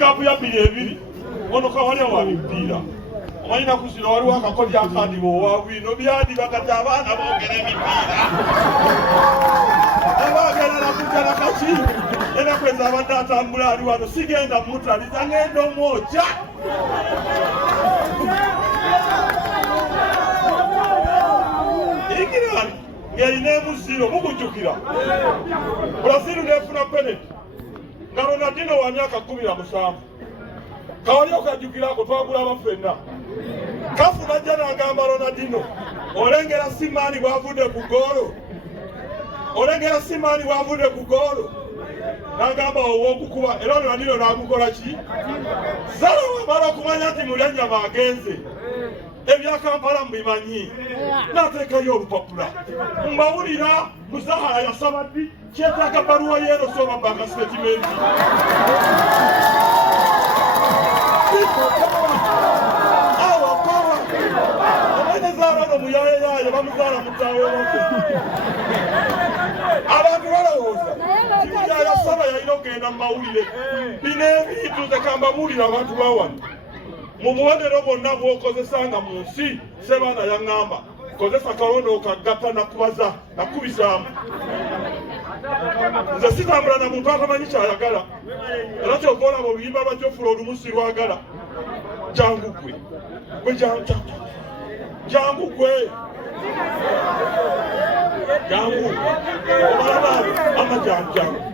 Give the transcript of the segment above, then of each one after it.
kapu ya bili ono kawali wa mpira Waina kusira waliwo akakoli akadibo wabino byadi bakati abaana boogera emipiira abagala nakujala kachi era kweza abadde atambula ali wano sigenda mutaliza ngendo moja England ng'erina emuziro mukujjukira Brazil nefuna penalty nga Ronaldinho wa myaka 17 kawali okajjukirako twagula ffenna kafu najja n'agamba Ronaldinho olengera Simani bw'avudde ku goolo n'agamba ow'okukuba era Ronaldinho n'agukola ki Zara wamala okumanya nti Mulyanjama agenze ebya Kampala mbimanyi n'ateekayo olupapula mbawulira Muzahara yasaba ddi kyetaaga bbaluwa yeero soma banka statement Zara muyaye bamuzala mutawe wako abantu balowooza kimujaya saba yalina okugenda mu mawulire bino ebintu tekamba mulira abantu bawana mu bubonero bwonna bw'okozesanga mu nsi Sebaana yaŋŋamba kozesa kalondo okagatta nakubaza nakubisaamu nze sitambula na muntu atamanyi kyayagala era kyova olaba oluyimba lwajofula olumusi lwagala jangu gwe jangu gwe ama jangu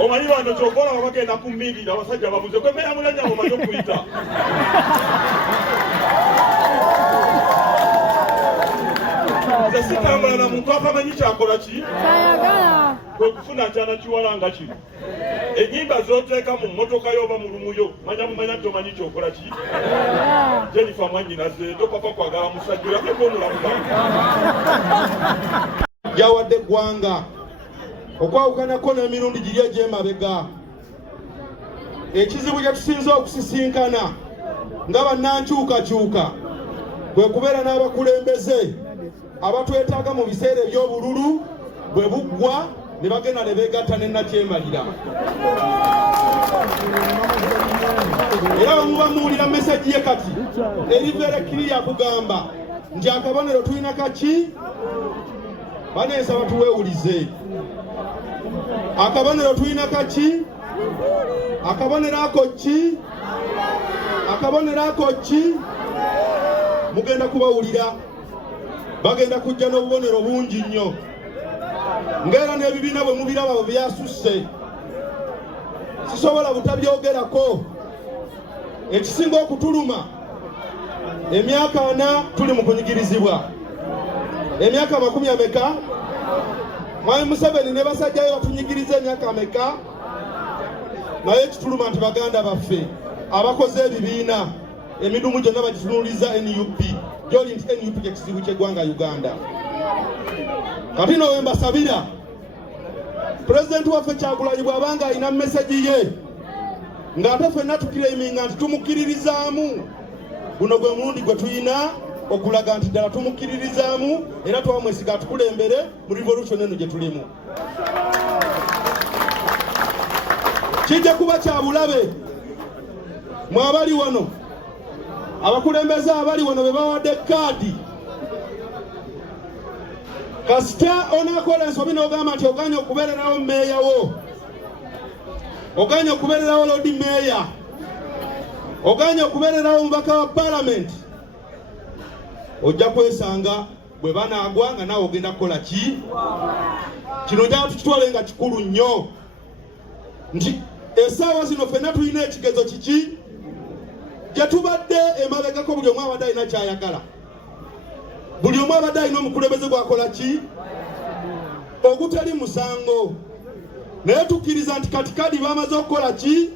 omanyi bano kyokola bagenda kumbirira abasajja babuze kwe meya Mulyanjama omanyi okuyita nze sitambula na muntu atamanyi kyakola ki kwe kufuna kyana kiwalanga kino enyimba zoteeka mu mmotoka yoba mu lumuyo manya tomanyi kyokola ki Jennifer Mwanyinaze topapa kwagala musajja olabeko omulamuka yawadde eggwanga okwawukanako n'emirundi giri egy'emabega ekizibu kye tusinza okusisinkana nga bannankyukakyuka bwe kubeera n'abakulembeze abatwetaaga mu biseera eby'obululu bwe buggwa ne bagenda ne beegatta ne Nakyemalira era bamuba muwulira meseji ye kati erivere kiriya kugamba nti akabonero tulina kaki baneesa batuweewulize akabonero tulina kaki akabonero ako ki mugenda kubawulira bagenda kujja n'obubonero bungi nnyo ngera n'ebibiina bwe mubiraba bwe byasusse sisobola butabyogerako ekisinga okutuluma emyaka 4 tuli mu kunyigirizibwa emyaka 10 ameka Mwami Museveni ne basajja be batunyigiriza emyaka ameka naye kituluma nti baganda baffe abakoze ebibiina emidumu gyonna bagitunuuliza NUP gyoli nti NUP kyekizibu ky'eggwanga Uganda kati no wembasabira Pulezidenti waffe Kyagulanyi bw'abanga alina meseji ye ng'ate ffenna tukireminga nti tumukkiririzaamu guno gwe mulundi gwe tulina okulaga nti ddala tumukkiririzaamu era twamwesiga atukulembere mu revolution eno gye tulimu kijja kuba kya bulabe mwabali wano abakulembeze abali wano be bawadde kaadi kasita onakola ensobi n'ogamba nti oganya okubeererawo meeya wo oganya okubeererawo lodi meeya oganya okubeererawo omubaka wa palamenti ojja kwesanga bwe banaagwa nga naawe ogenda kukola ki kino njala tukitwale nga kikulu nnyo nti essaawa zino ffenna tulina ekigezo kiki gye tubadde emabegako buli omu abadde alina kyayagala buli omu abadde alina omukulembeze gwakola ki ogutali musango naye tukkiriza nti katikadi bamaze okukola ki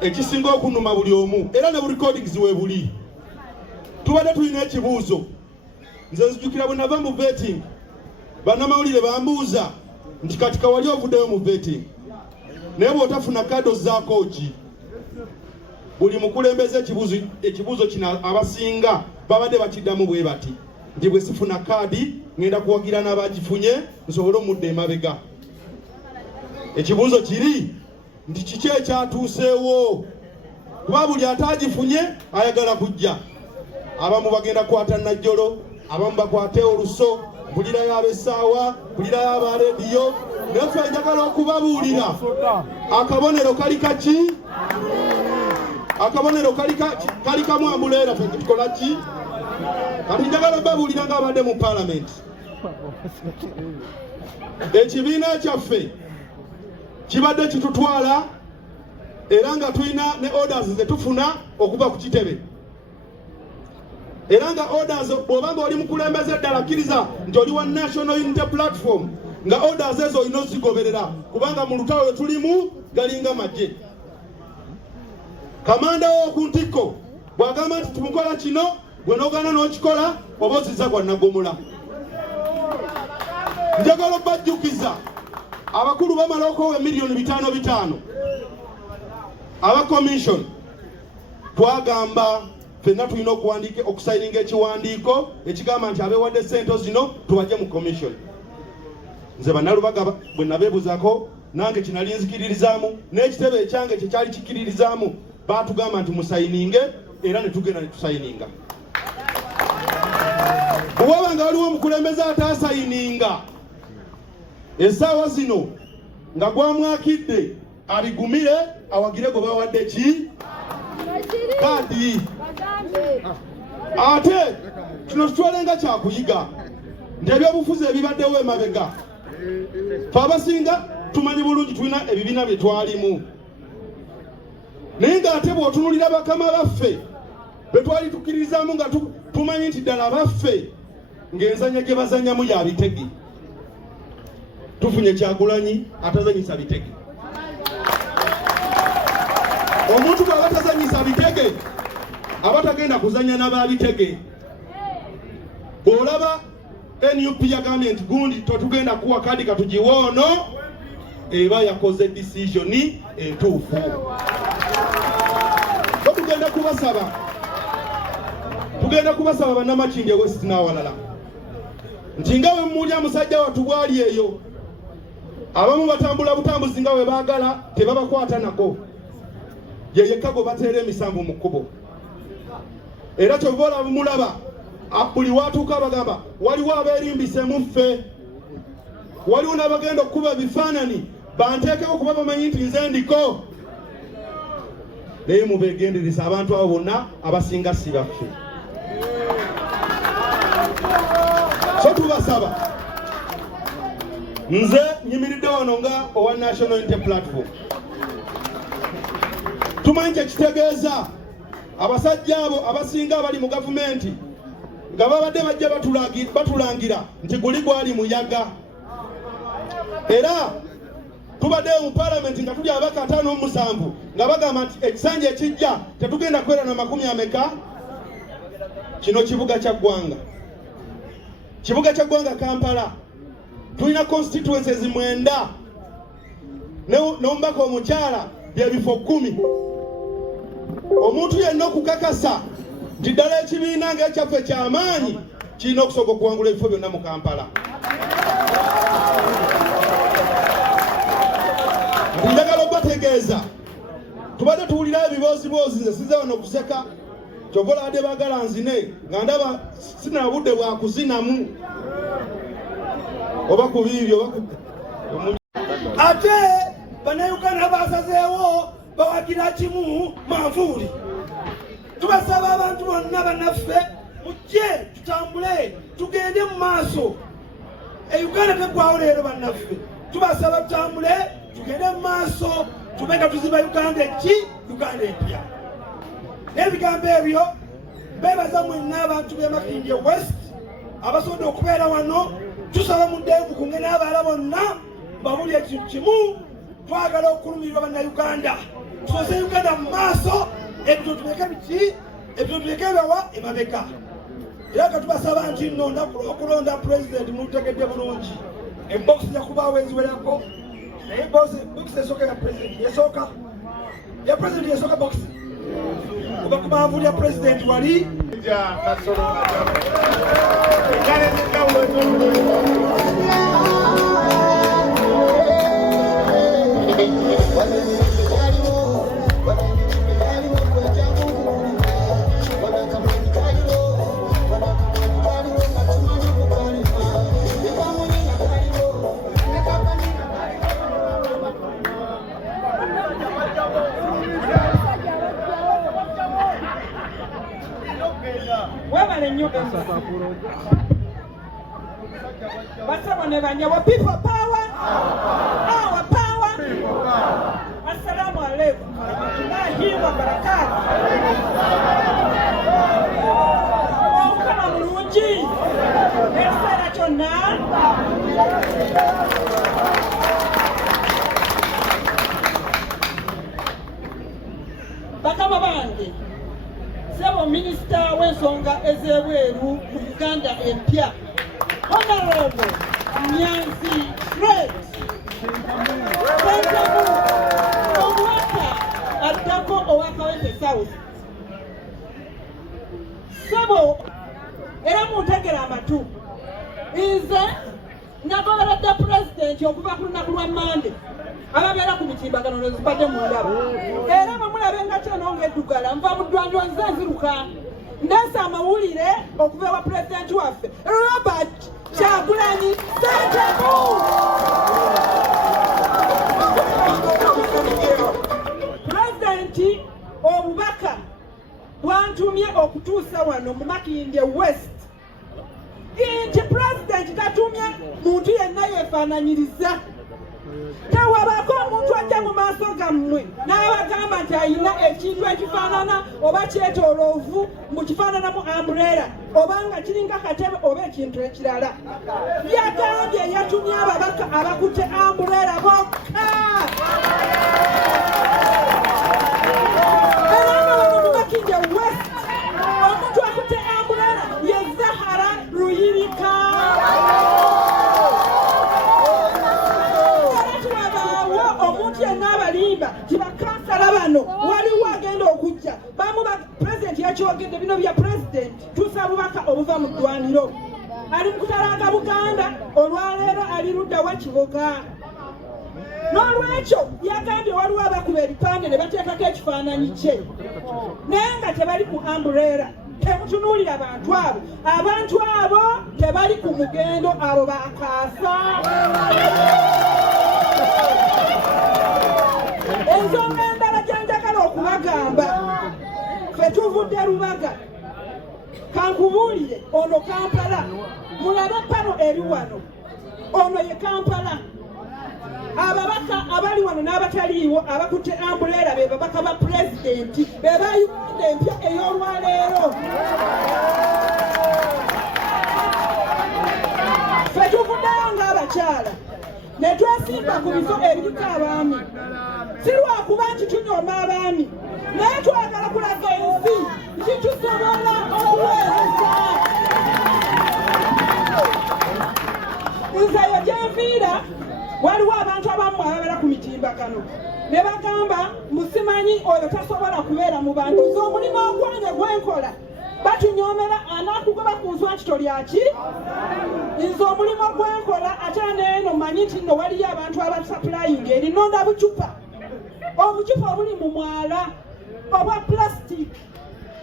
ekisinga okunuma buli omu era ne buli recordings we buli tubadde tulina ekibuuzo nze nzijukira bwe nava mu vetting bannamawulire bambuuza nti katika wali ovuddeyo mu vetting naye bw'otafuna kaadi ozzaako ki buli mukulembeze ekibuuzo kino abasinga babadde bakiddamu bwe bati nti bwe sifuna kaadi ngenda kuwagira n'abagifunye nsobole omudda emabega ekibuuzo kiri nti kiki ekyatuuseewo kuba buli atagifunye ayagala kujja. Abamu bagenda kukwata Najjolo, abamu bakwate Oluso, mpulirayo ab'essaawa, mpulirayo aba rediyo. Naffe njagala okubabuulira akabonero kali kaki? Akabonero kali kamu ambuleera ffe tukola ki? Kati njagala okubabuulira ng'abadde mu paalamenti. Ekibiina kyaffe kibadde kitutwala era nga tulina ne orders ze tufuna okuva ku kitebe. Era nga orders bw'obanga oli mukulembeze ddala akkiriza nti oli wa National Unity Platform, nga orders ezo olina ozigoberera kubanga mu lutalo lwe tulimu galinga magye. Kamanda w'oku ntikko bw'agamba nti tumukola kino, gwe n'ogaana n'okikola oba ozizza gwa nnaggumula. Njagala obbajjukiza abakulu bamala okwowa miliyoni 5 aba commission twagamba ffenna tulina okusayininga ekiwandiiko ekigamba nti abeewadde ssente zino tubajje mu commission. Nze bannalubaga bwe nabeebuzaako nange kinali nzikiririzaamu n'ekitebe ekyange kye kyali kikiririzaamu, baatugamba nti musayininge era ne tugenda ne tusayininga. Bw'oba nga waliwo omukulembeze ataasayininga essaawa zino nga gwamwakidde abigumire awagire gwe bawadde ki? Kadi. Ate kino kitwalenga kyakuyiga nti ebyobufuzi ebibaddewo emabega ffe abasinga tumanyi bulungi tulina ebibiina bye twalimu, naye ng'ate bw'otunulira bakama baffe be twali tukkirizaamu nga tumanyi nti ddala baffe ng'enzanya gye bazannyamu ya bitegi, tufunye Kyagulanyi atazanyisa bitege. Omuntu bw'aba tazanyisa bitege aba tagenda kuzanya n'ababitege. Bw'olaba NUP yagambye nti gundi totugenda kuwa kadi katugiwe ono, eba yakoze decision entuufu. Tugenda kubasaba bannamakindi West n'awalala nti nga bwe mumulya musajja wattu bwali eyo, abamu batambula butambuzi nga bwe baagala tebabakwata nako, ye yekka gwe bateera emisanvu mu kkubo. Era kyova olaba mulaba buli watuuka bagamba waliwo abeerimbise mu ffe, waliwo n'abagenda okukuba ebifaananyi banteekeko kuba bamanyi nti nze ndiko. Naye mubeegendereza abantu abo bonna abasinga si baffe. So tubasaba, nze nyimiridde wano nga owa National Unity Platform. Tumanyi kyekitegeeza abasajja abo abasinga abali mu gavumenti nga babadde bajja batulangira nti guli gwali muyaga. Era tubadde mu paalamenti nga tuli abaka 57 nga bagamba nti ekisanja ekijja tetugenda kwera na 100. Kino kibuga kya ggwanga. Kibuga kya ggwanga Kampala tulina constituencies 9 n'omubaka omukyala bye bifo 10. Omuntu yenna okukakasa nti ddala ekibiina ng'ekyaffe ky'amaanyi kirina okusobola okuwangula ebifo byonna mu Kampala. Njagala obategeeza tubadde tuwulira ebiboozibozi, nze sizze wano okuseka, kyova olabadde baagala nzine nga ndaba sina budde bwa kuzinamu oba ku biibyo. Ate bannayuganda basazeewo bawagira kimu manvuuli. Tubasaba abantu bonna bannaffe mujje tutambule tugende mu maaso. Uganda teggwawo leero bannaffe, tubasaba tutambule tugende mu maaso tubenga tuziba Uganda Uganda empya. N'ebigambo ebyo beebaza mwenna abantu b'e Makindye West abasobodde okubeera wano. Tusaba muddeevu ku ngeri abaala bonna babuli ekintu kimu, twagala okulumirirwa bannayuganda tusoze Uganda mu maaso, ebyo tuleke biki, ebyo tuleke ebiwa emabega. Era nga tubasaba nti nno okulonda pulezidenti mulutegedde bulungi. Embokisi ejja kubaawo eziwerako, naye bokisi esooka ya pulezidenti yesooka bokisi kuba ku manvuuli ya pulezidenti wali People power. Our power. Assalamu alaikum. Nahiwa barakatuh. Omukama mulungi. Ekiseera kyonna. Bakama bange. Sebo minisita w'ensonga ez'ebweru mu Uganda empya. Honorable Nyanzi Fred Sentamu omwaka addako ow'Akawempe South. Sebo era muntegera amatu nze nagoberedde pulezidenti okuva ku lunaku lwa Mande ababeera ku mitimbagano nezibadde mu ndaba era bamulabe nga kyeno ng'eddugala nva mu ddwaniro nze nziruka ndesa amawulire okuva ewa pulezidenti waffe Robert Kyagulanyi Ssentamu. Pulezidenti obubaka bwantumye okutuusa wano mu Makindye West nti pulezidenti tatumye muntu yenna yeefaananyiriza. Tewabako omuntu ajja mu maaso gammwe n'abagamba nti alina ekintu ekifaanana oba kyetooloovu mu kifaananamu ambuleera oba nga kiringa katebe oba ekintu ekirala. Yagambye yatumye ababaka abakutte ambuleera bokka. Era nga wano mu Makindye West omuntu akutte ambuleera ye Zahara Ruyirika. N'abalimba tibakansala bano waliwo agenda okujja bamu pulezidenti yakyogedde bino bya pulezidenti tuusa bubaka obuva mu ddwaniro ali mu kutalaaga Buganda olwaleero ali ludda wa Kiboga. N'olwekyo yagambye waliwo abakuba ebipande ne bateekako ekifaananyi kye naye nga tebali ku ambuleera. Temutunuulira abantu abo tebali ku mugendo, abo bakaasa. Ensonga endala gye njagala okubagamba ffe tuvudde Lubaga kankubuulire ono Kampala mulabe pano eri wano ono ye Kampala. Ababaka abali wano n'abataliiwo abakutte ambuleera be babaka ba pulezidenti be ba Uganda empya ey'olwaleero. Ffe tuvuddeyo ng'abakyala ne twesimba ku bifo ebiriko abaami si lwakuba nti tunyooma abaami naye twagala kulaga ensi nti tusobola okuweereza. Nze eyo gyenviira waliwo abantu abamu ababeera ku mitimbagano ne bagamba musimanyi oyo tasobola kubeera mu bantu. Nze omulimu ogwange gwenkola batunyoomera anaakugoba ku nswa nti tolyaki. Nze omulimu gwenkola ate neeno manyi nti nno waliyo abantu abasapulayinga erinonda bucupa obuli mu mwala obwa pulasitiki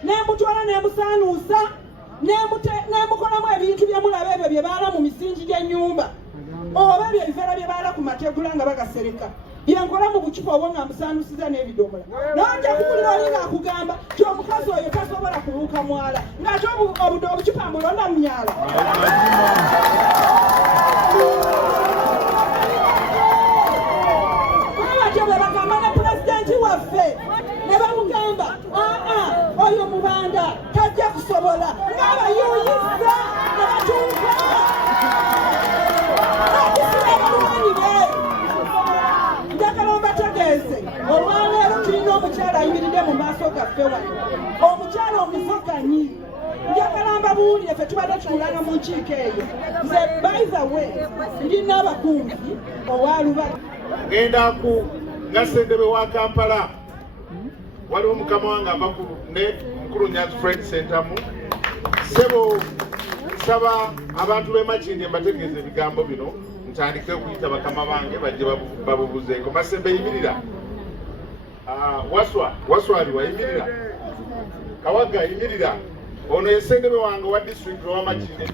nemutwala nemusaanuusa nemukolamu ebintu byemulaba ebyo bye baala mu misingi gy'ennyumba oba ebyo ebiveera bye baala ku mategula nga bagasereka byenkola mu bucupa obwo nga musaanusiza n'ebidomola nojja kukulira oli ngaakugamba ti omukazi oyo tasobola kubuuka mwala ng'ate obucupa mbulonda mu myala. Abatyo bwe bagamba ne pulezidenti waffe ne bamugamba oyo mubanda tajja kusobola ng'abayuuyiza ne batuuka n'okusira abalwanyi be. Njagala mbategeeze olwaleero tulina omukyala ayimiridde mu maaso gaffe wano, omukyala omuzoganyi. Njagala mbabuulire ffe tubadde tukulanga mu nkiiko eyo nze by the way ndina abakungi owa Lubaga. Ngenda ku nga ssentebe wa Kampala waliwo mukama wange amakulu ne mukulu Nyanzi Fred Sentamu. Sebo nsaba abantu b'e Makindye mbategeeza ebigambo bino ntandike okuyita bakama bange bajje babubuzeeko. Masembe yimirira. Waswa ali wayimirira. Kawaga yimirira. Ono ye ssentebe wange wa district wa Makindye.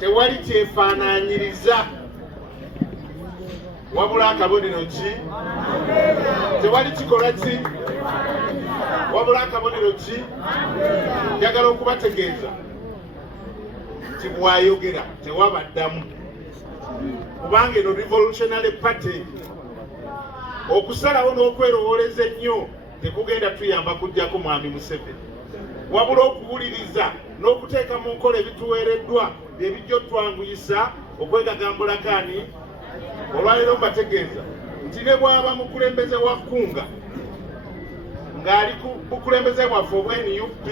Tewali kyefaanaanyiriza wabula akabonero ki? Tewali kikola ki? Wabula akabonero ki? Njagala okubategeeza nti bw'ayogera tewabaddamu, kubanga eno Revolutionary Party okusalawo n'okwerowoleza ennyo tekugenda tuyamba kujjako mwami Museveni, wabula okuwuliriza n'okuteeka mu nkola ebituweereddwa ebijja otwanguyisa okwegagambulako ani. Olwaleero mbategeeza nti ne bw'aba mukulembeze wa Kkunga ng'ali ku bukulembeze bwaffe obwa NUP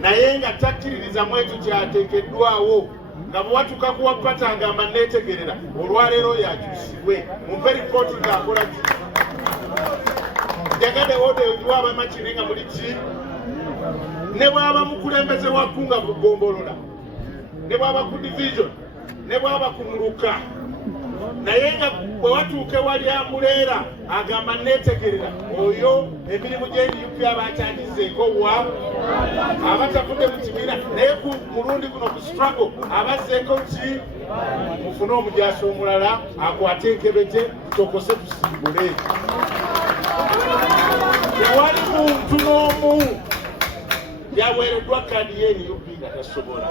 naye nga takkiririza mu ekyo kyateekeddwawo nga bwe watuuka kuwa pata agamba neetegerera, olwaleero yakyusibwe mumpe ripooti ng'akola ki. Njagadde wode ogiwa Abamakindye nga muli ki? Ne bw'aba mukulembeze wa Kkunga ku Ggombolola, ne bw'aba ku division, ne bw'aba ku Muluka, naye nga bwe watuuke wali amuleera agamba neetegerera, oyo emirimu gy'NUP abakyagizzeeko wa abatavudde mu kibiina, naye ku mulundi guno ku struggle abazzeeko ki? Mufune omujaasi omulala akwate enkebete tutokose tusimbule. Tewali muntu n'omu yaweereddwa kaadi y'NUP nga tasobola.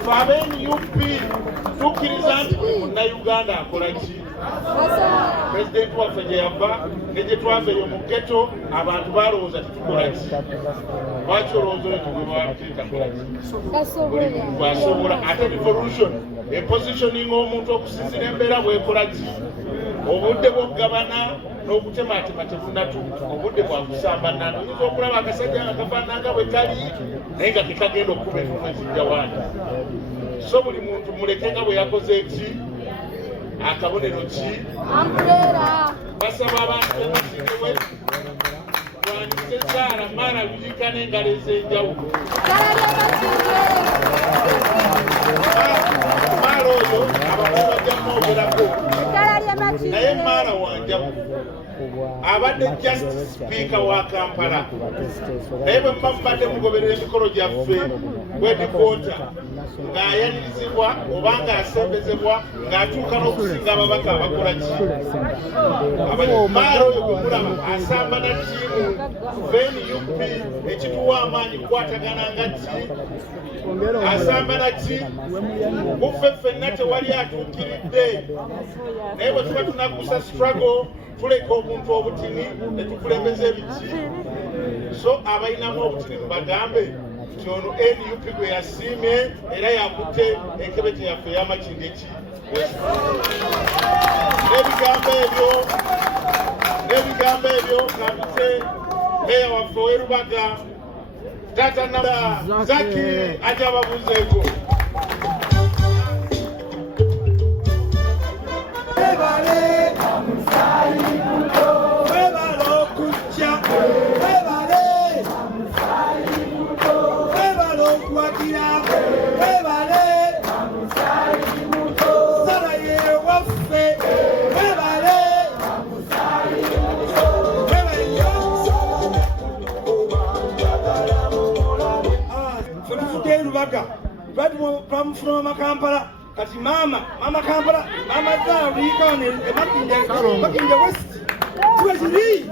Ffe ab'NUP tukkiriza nti buli munnayuganda akola ki? Pulezidenti waffe gye yava ne gye twava eyo mu ghetto abantu balowooza tetukola ki? Lwaki olowooza oyo tugwebawakitakola ki? Buli muntu bw'asobola. Ate revolution epositioning omuntu okusinzira embeera bw'ekola ki? Obudde bw'okugabana n'okutematema tebunnatuuka, obudde bwa kusamba nnana. Oyinza okulaba akasajja nga kafaananga bwe kali naye nga tekagenda okukuba enfumo ezijja wandi. So buli muntu muleke nga bwe yakoze eki akabonero ki? Basaba abantu bemasindebwe twandise Saara Mara Luyika n'engalo ez'enjawulo. Mara oyo abakulu bajja kumwogerako naye Mara wanjawulo abadde Justice Speaker wa Kampala, naye bwe muba mubadde mugoberera emikolo gyaffe bwedikwota ng'ayanirizibwa oba ng'asembezebwa ng'atuuka n'okusinga ababaka abakola ki? Mara oyo gwe mulaba asamba na ttiimu NUP ekituwa amaanyi kukwatagana nga ki? Asamba na ki? Buffe ffenna tewali atuukiridde, naye bwe tuba tunakusa struggle tuleka omuntu obutini ne tukulembeza ebiki. So abalinamu obutini mubagambe nti ono NUP gwe yasiimye era yakutte enkebete yaffe ey'Amakindye ki? N'ebigambo ebyo kabite meya waffe ow'Erubaga Taata Nabula Zaki ajja ababuuzeeko. From Kampala, kati mama Kampala, mama Zara Luyika Makindye West. Tuweziri.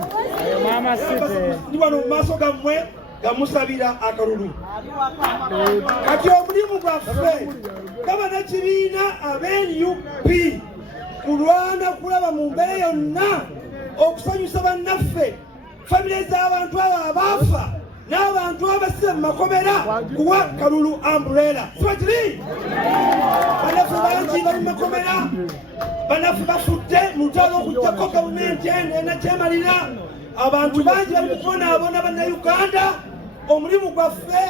Mama City. Ndiwano maaso gammwe gamusabira akalulu. Kati omulimu gwaffe ng'abannakibiina ab'NUP kulwana kulaba mu mbeera yonna okusanyusa bannaffe, famire z'abantu abo abaafa n'abantu abasibe mu makomera kuwa kalulu umbrella. Twekiri bannaffe bangi bali mu makomera, bannaffe bafudde mu lutalo okuggyako gavumenti enakyemalira, abantu bangi bali mu kubonaabona bannayuganda. Omulimu gwaffe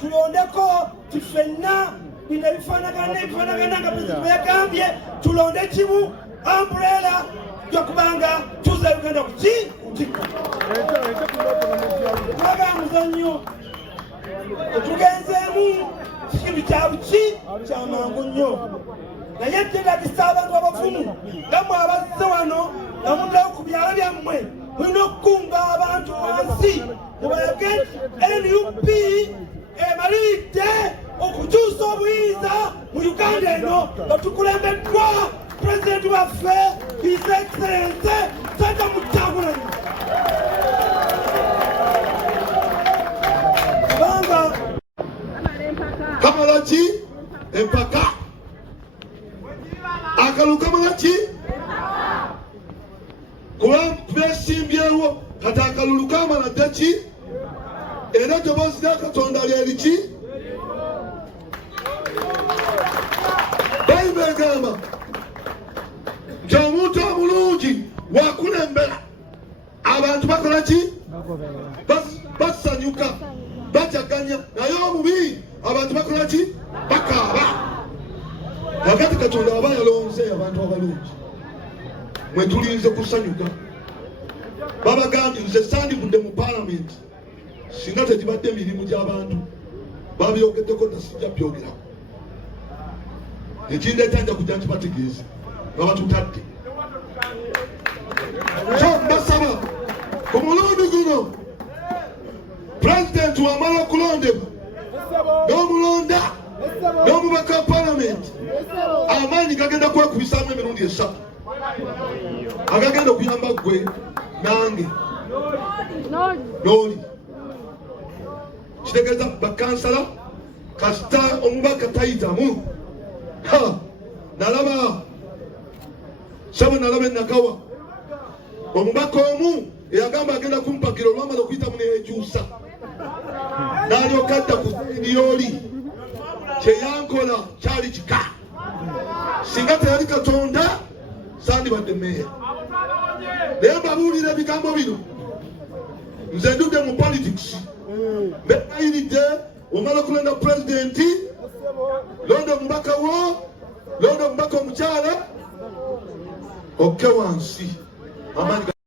tulondeko tifenna bino ebifaanagana nga pulezidenti yagambye tulonde kimu umbrella gyokubanga tuza Uganda kuki kutikka. Tulaga muzannyo tugenzeemu kintu kya buki kyamangu nnyo. naye kyetagisa abantu abafumu nga mmwe abazze wano nga muddayo ku byalo byammwe mulina okukunga abantu wansi mubayage NUP emaliridde okukyusa obuyinza mu Uganda eno nga tukulembeddwa pulezidenti waffe His Excellency Satamu Kyagulanyi. Kubanga kamala ki empaka akalu kamala ki kuba besimbyewo kati akalulu kamala dde ki era ddoboozi lya Katonda lyeri ki Bayibuli egamba nti omuntu omulungi wakulembera abantu bakola ki basanyuka bajaganya naye omubi abantu bakola ki bakaaba kakati Katonda aba yalonze abantu abalungi mwe tulinze kusanyuka babagambye nze sandivudde mu palamenti singa tegibadde emirimu gy'abantu babyogeddeko tasijja byogerako ekindeeta nja kujja nkibategeeza nga batutadde so mbasaba ku mulundi guno pulezidenti wamala okulondebwa n'omulonda n'omubaka wa palamenti amaanyi gagenda kwekubisaamu emirundi 3 agagenda okuyamba gwe nange n'oli kitegeeza bakansala kasita omubaka tayitamu nalaba sabo nalaba enakawa omubaka omu eyagamba agenda kumpagira olwamala okuyitamu neyekyusa n'alyoka adda ku siniyooli kyeyankola kyali kika singa teyali Katonda sandibadde meeya naye mbabuulira ebigambo bino nze ndudde mu politics beayiridde omala okulonda pulezidenti londa omubaka wo londa omubaka omukyala okke wansi amaanyi